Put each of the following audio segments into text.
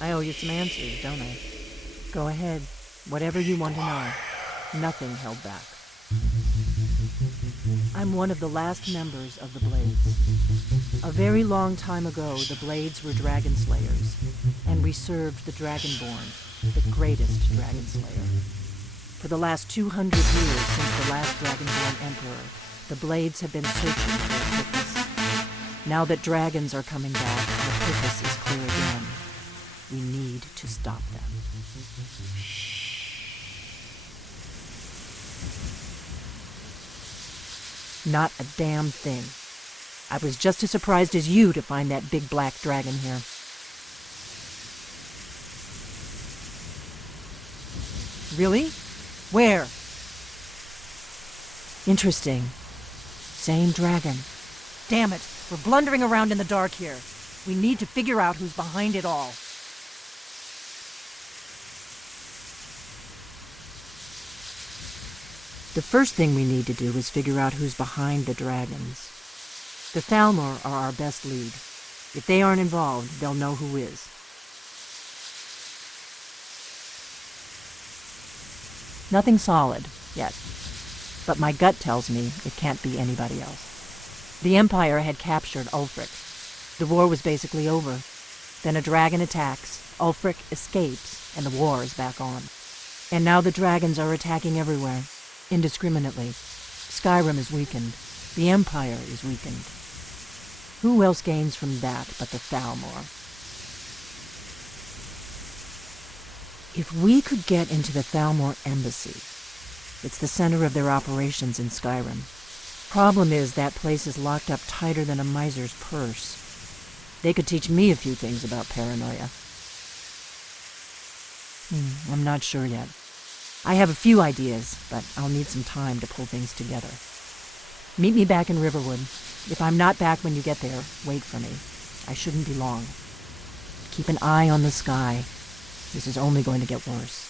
I owe you some answers, don't I? Go ahead. Whatever you want to know. Nothing held back. I'm one of the last members of the Blades. A very long time ago, the Blades were dragon slayers, and we served the Dragonborn, the greatest dragon slayer. For the last 200 years since the last Dragonborn Emperor, the Blades have been searching for a purpose. Now that dragons are coming back, our purpose is clear again. We need to stop them. Not a damn thing. I was just as surprised as you to find that big black dragon here. Really? Where? Interesting. Same dragon. Damn it, we're blundering around in the dark here. We need to figure out who's behind it all. The first thing we need to do is figure out who's behind the dragons. The Thalmor are our best lead. If they aren't involved, they'll know who is. Nothing solid, yet. But my gut tells me it can't be anybody else. The Empire had captured Ulfric. The war was basically over. Then a dragon attacks, Ulfric escapes, and the war is back on. And now the dragons are attacking everywhere. Indiscriminately. Skyrim is weakened. The Empire is weakened. Who else gains from that but the Thalmor? If we could get into the Thalmor embassy, it's the center of their operations in Skyrim. Problem is, that place is locked up tighter than a miser's purse. They could teach me a few things about paranoia. I'm not sure yet. I have a few ideas, but I'll need some time to pull things together. Meet me back in Riverwood. If I'm not back when you get there, wait for me. I shouldn't be long. Keep an eye on the sky. This is only going to get worse.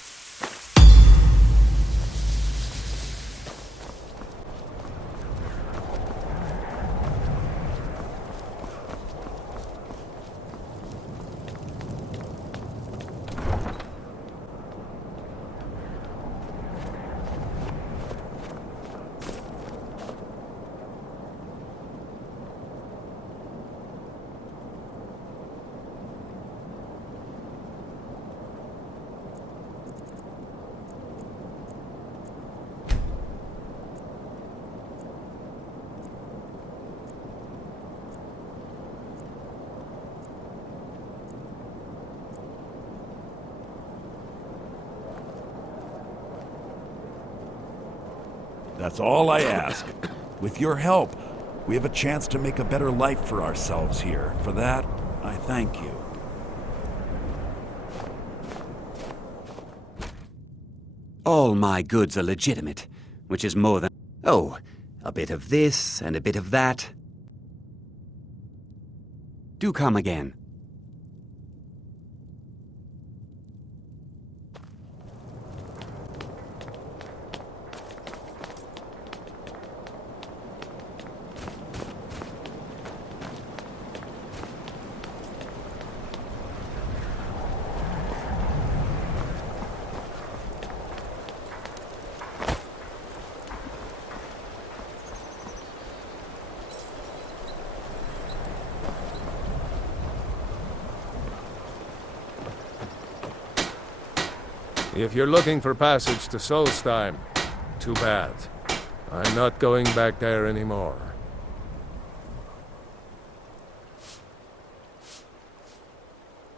That's all I ask. With your help, we have a chance to make a better life for ourselves here. For that, I thank you. All my goods are legitimate, which is more than... Oh, a bit of this and a bit of that. Do come again. If you're looking for passage to Solstheim, too bad. I'm not going back there anymore.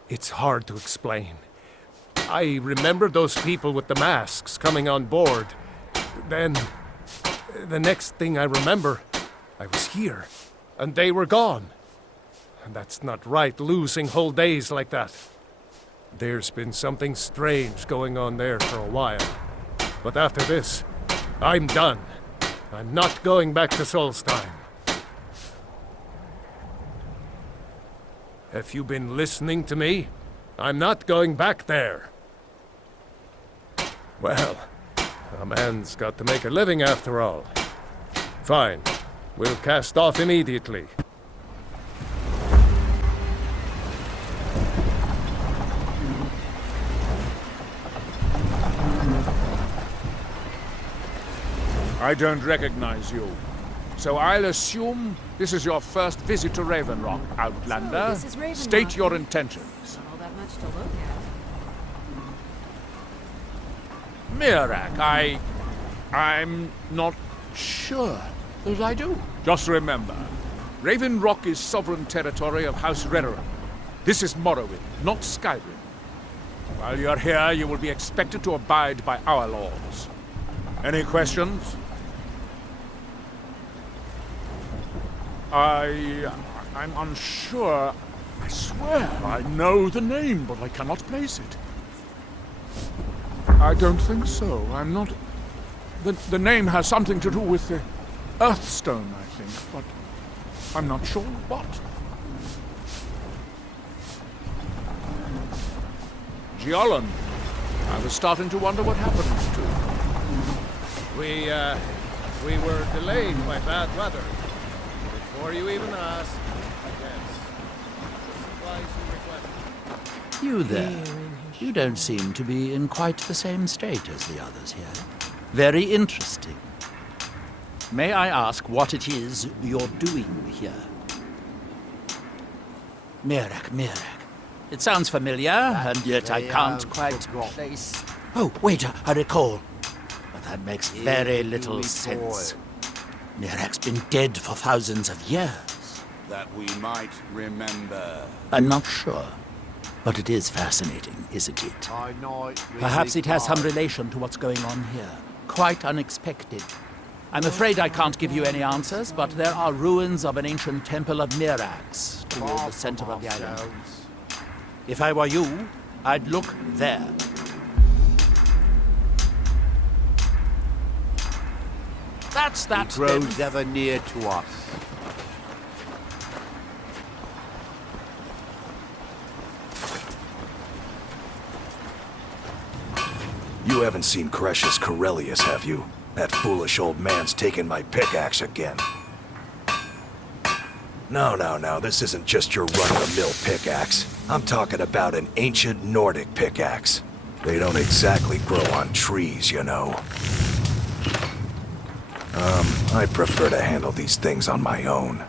It's hard to explain. I remember those people with the masks coming on board. Then, the next thing I remember, I was here, and they were gone. And that's not right, losing whole days like that. There's been something strange going on there for a while. But after this, I'm done. I'm not going back to Solstheim. Have you been listening to me? I'm not going back there. Well, a man's got to make a living after all. Fine. We'll cast off immediately. I don't recognize you. So I'll assume this is your first visit to Raven Rock, Outlander. So this is Raven State Rock. your intentions. Not all that much to look at. Miraak, I'm not sure that I do. Just remember, Raven Rock is sovereign territory of House Redoran. This is Morrowind, not Skyrim. While you're here, you will be expected to abide by our laws. Any questions? I'm unsure. I swear I know the name, but I cannot place it. I don't think so. I'm not... The name has something to do with the Earthstone, I think, but I'm not sure what. Giolan. I was starting to wonder what happened to. We were delayed by bad weather. Before you even asked, I guess. The supplies you requested. You there. You don't seem to be in quite the same state as the others here. Very interesting. May I ask what it is you're doing here? Miraak. It sounds familiar, and yet I can't quite place... Oh, wait, I recall. But that makes very little sense. Miraak's been dead for thousands of years. That we might remember. I'm not sure. But it is fascinating, isn't it? Perhaps it has some relation to what's going on here. Quite unexpected. I'm afraid I can't give you any answers, but there are ruins of an ancient temple of Miraak's toward the center of the island. If I were you, I'd look there. That's that. It grows ever near to us. You haven't seen Cretius Corellius, have you? That foolish old man's taken my pickaxe again. No, this isn't just your run-of-the-mill pickaxe. I'm talking about an ancient Nordic pickaxe. They don't exactly grow on trees, you know. I prefer to handle these things on my own.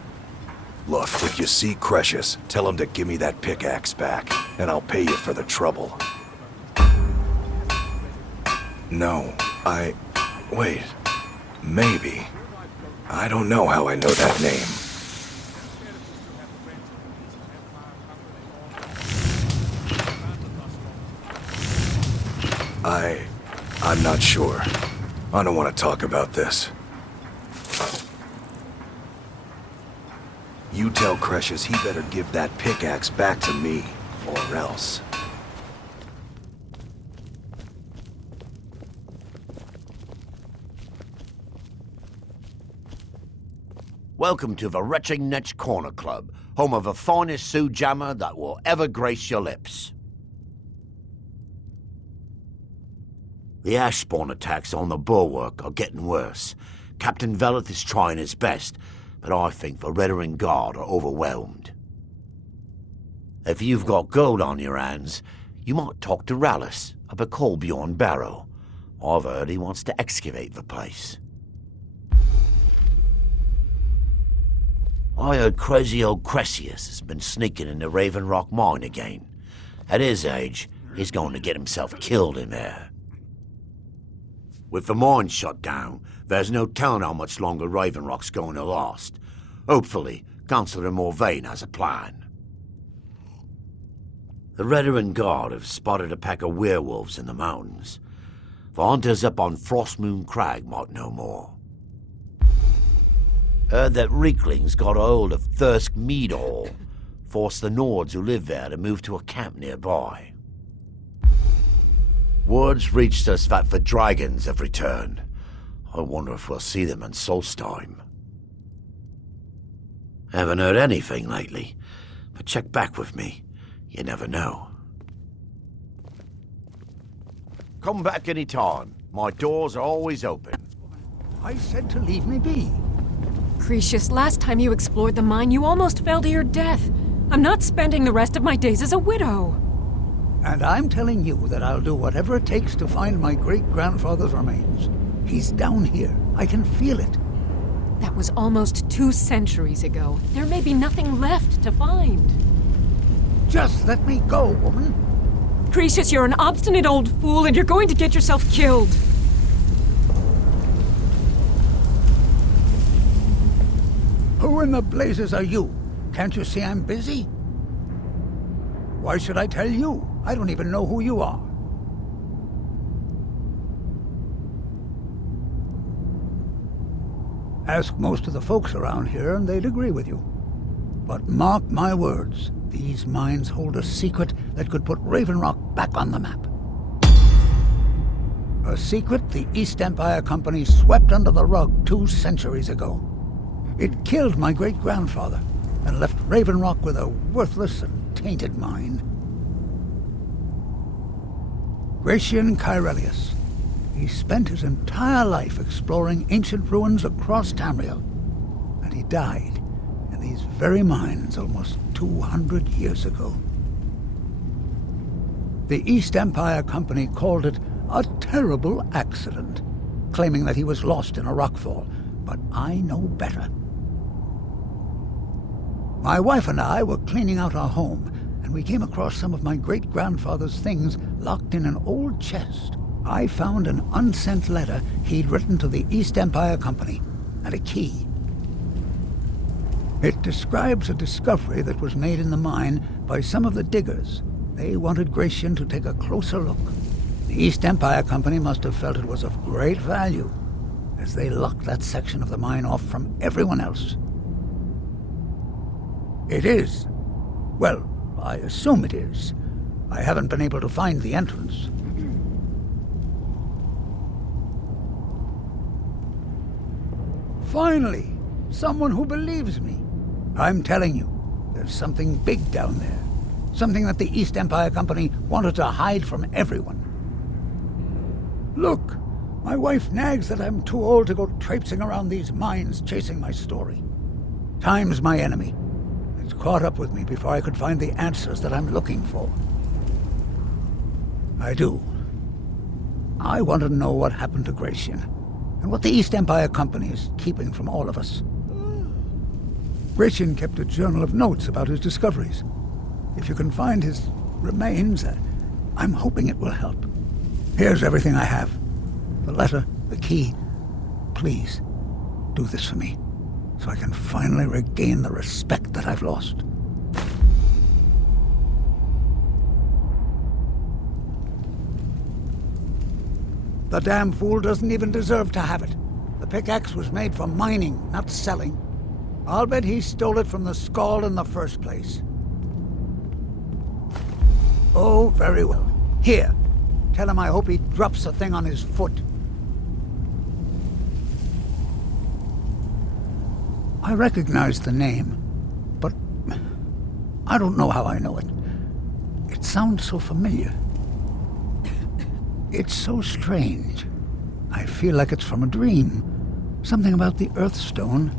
Look, if you see Cretius, tell him to give me that pickaxe back, and I'll pay you for the trouble. No, wait. Maybe. I don't know how I know that name. I'm not sure. I don't want to talk about this. You tell Cretius he better give that pickaxe back to me, or else. Welcome to the Retching Netch Corner Club, home of the finest Sioux jammer that will ever grace your lips. The ash spawn attacks on the bulwark are getting worse. Captain Veleth is trying his best, but I think the Redoran Guard are overwhelmed. If you've got gold on your hands, you might talk to Rallis up at Colbjorn Barrow. I've heard he wants to excavate the place. I heard crazy old Cretius has been sneaking in the Raven Rock mine again. At his age, he's going to get himself killed in there. With the mine shut down, there's no telling how much longer Raven Rock's going to last. Hopefully, Councillor Morvain has a plan. The Redoran Guard have spotted a pack of werewolves in the mountains. The hunters up on Frostmoon Crag might know more. Heard that Reeklings got a hold of Thirsk Mead Hall, forced the Nords who live there to move to a camp nearby. Words reached us that the dragons have returned. I wonder if we'll see them in Solstheim. Haven't heard anything lately, but check back with me. You never know. Come back any time. My doors are always open. I said to leave me be. Cretius, last time you explored the mine, you almost fell to your death. I'm not spending the rest of my days as a widow. And I'm telling you that I'll do whatever it takes to find my great-grandfather's remains. He's down here. I can feel it. That was almost 2 centuries ago. There may be nothing left to find. Just let me go, woman. Cretius, you're an obstinate old fool, and you're going to get yourself killed. Who in the blazes are you? Can't you see I'm busy? Why should I tell you? I don't even know who you are. Ask most of the folks around here and they'd agree with you. But mark my words, these mines hold a secret that could put Raven Rock back on the map. A secret the East Empire Company swept under the rug 2 centuries ago. It killed my great-grandfather and left Raven Rock with a worthless and tainted mine. Gratian Kyrelius. He spent his entire life exploring ancient ruins across Tamriel, and he died in these very mines almost 200 years ago. The East Empire Company called it a terrible accident, claiming that he was lost in a rockfall, but I know better. My wife and I were cleaning out our home, and we came across some of my great-grandfather's things locked in an old chest. I found an unsent letter he'd written to the East Empire Company, and a key. It describes a discovery that was made in the mine by some of the diggers. They wanted Gratian to take a closer look. The East Empire Company must have felt it was of great value, as they locked that section of the mine off from everyone else. It is. Well, I assume it is. I haven't been able to find the entrance. Finally, someone who believes me. I'm telling you, there's something big down there. Something that the East Empire Company wanted to hide from everyone. Look, my wife nags that I'm too old to go traipsing around these mines chasing my story. Time's my enemy. It's caught up with me before I could find the answers that I'm looking for. I do. I want to know what happened to Gratian, and what the East Empire Company is keeping from all of us. Gratian kept a journal of notes about his discoveries. If you can find his remains, I'm hoping it will help. Here's everything I have. The letter, the key. Please, do this for me, so I can finally regain the respect that I've lost. The damn fool doesn't even deserve to have it. The pickaxe was made for mining, not selling. I'll bet he stole it from the Skald in the first place. Oh, very well. Here, tell him I hope he drops the thing on his foot. I recognize the name, but I don't know how I know it. It sounds so familiar. It's so strange. I feel like it's from a dream. Something about the Earthstone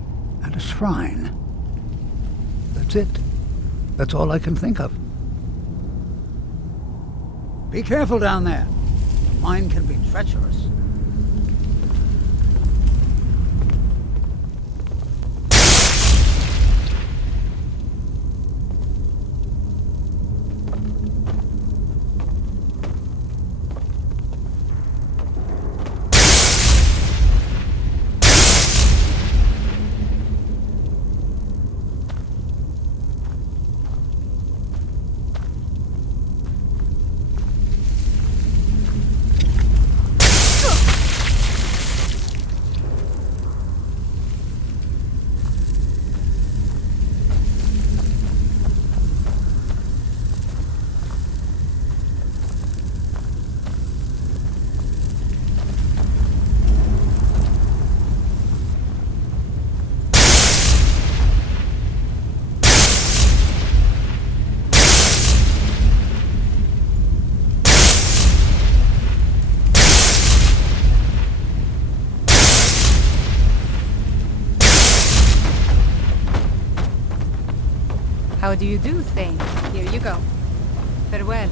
and a shrine. That's it. That's all I can think of. Be careful down there. The mine can be treacherous. How do you do, Thane? Here you go. Farewell.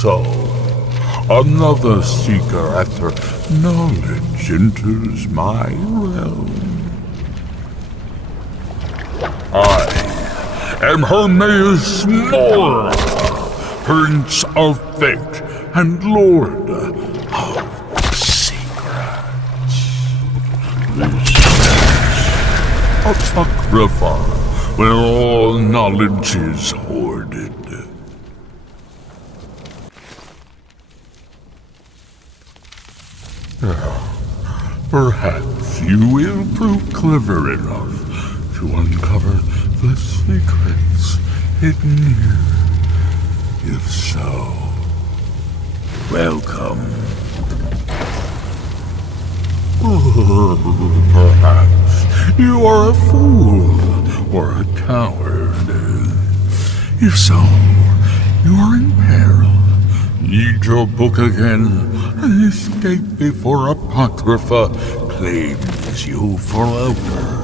So, another seeker after knowledge enters my realm. I am Hermaeus Mora, Prince of Fate and Lord of Secrets. This is Apocrypha, where all knowledge is hoarded. Perhaps you will prove clever enough to uncover the secrets hidden here. If so, welcome. Perhaps you are a fool or a coward. If so, you are in peril. Read your book again and escape before Apocrypha claims you forever.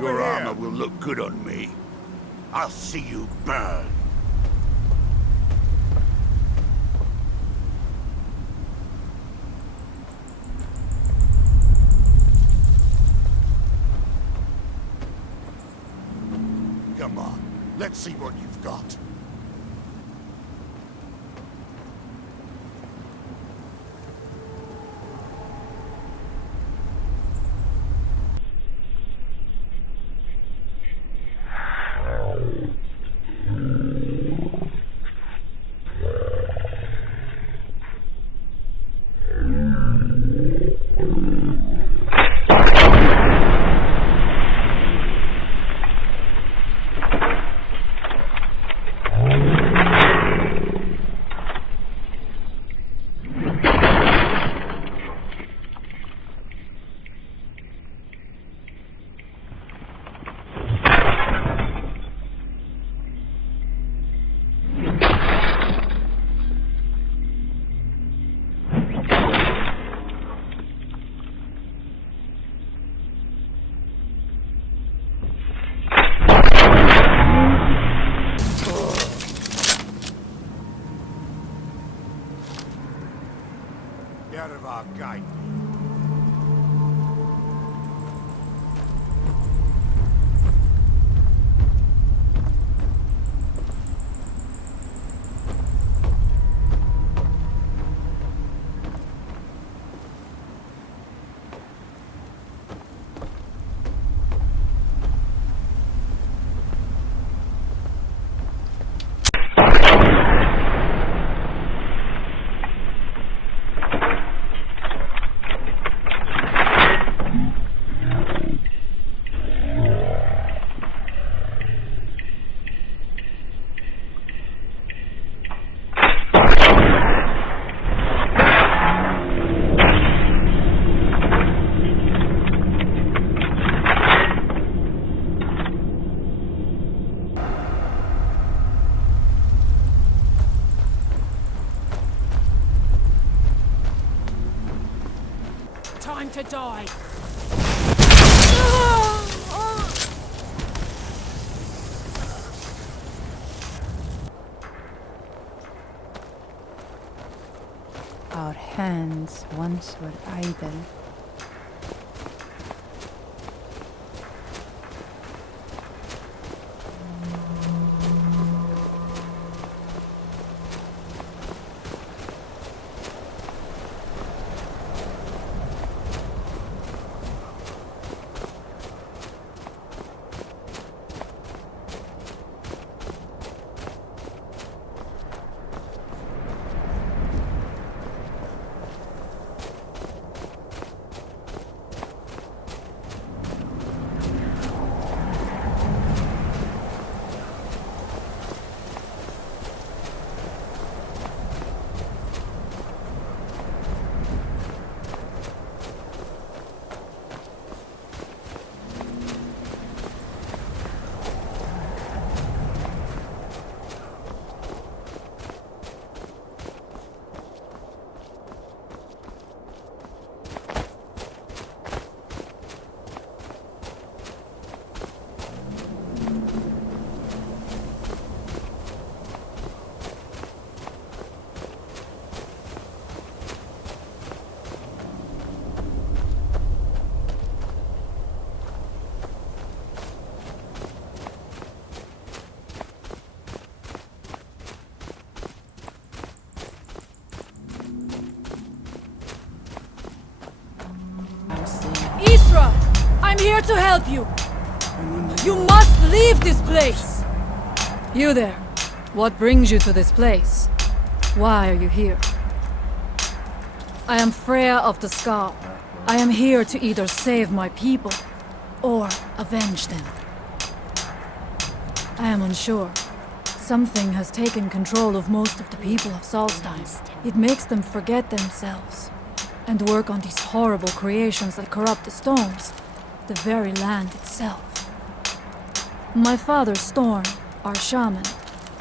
Your armor will look good on me. I'll see you burn. Come on, let's see what you've got. our gate. Time to die. Our hands once were idle. Isra! I'm here to help you! You must leave this place! You there. What brings you to this place? Why are you here? I am Freya of the Scar. I am here to either save my people or avenge them. I am unsure. Something has taken control of most of the people of Solstheim. It makes them forget themselves and work on these horrible creations that corrupt the stones, the very land itself. My father, Storm, our shaman,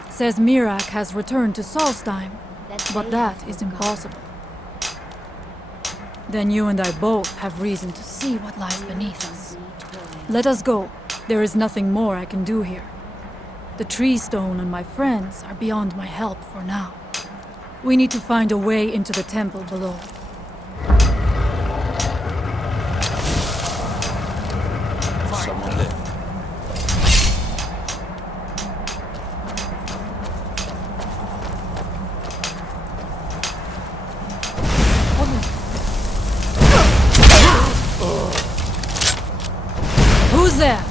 says Miraak has returned to Solstheim, but that is impossible. Then you and I both have reason to see what lies beneath us. Let us go. There is nothing more I can do here. The tree stone and my friends are beyond my help for now. We need to find a way into the temple below. Someone live. Who's there?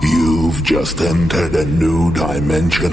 You've just entered a new dimension.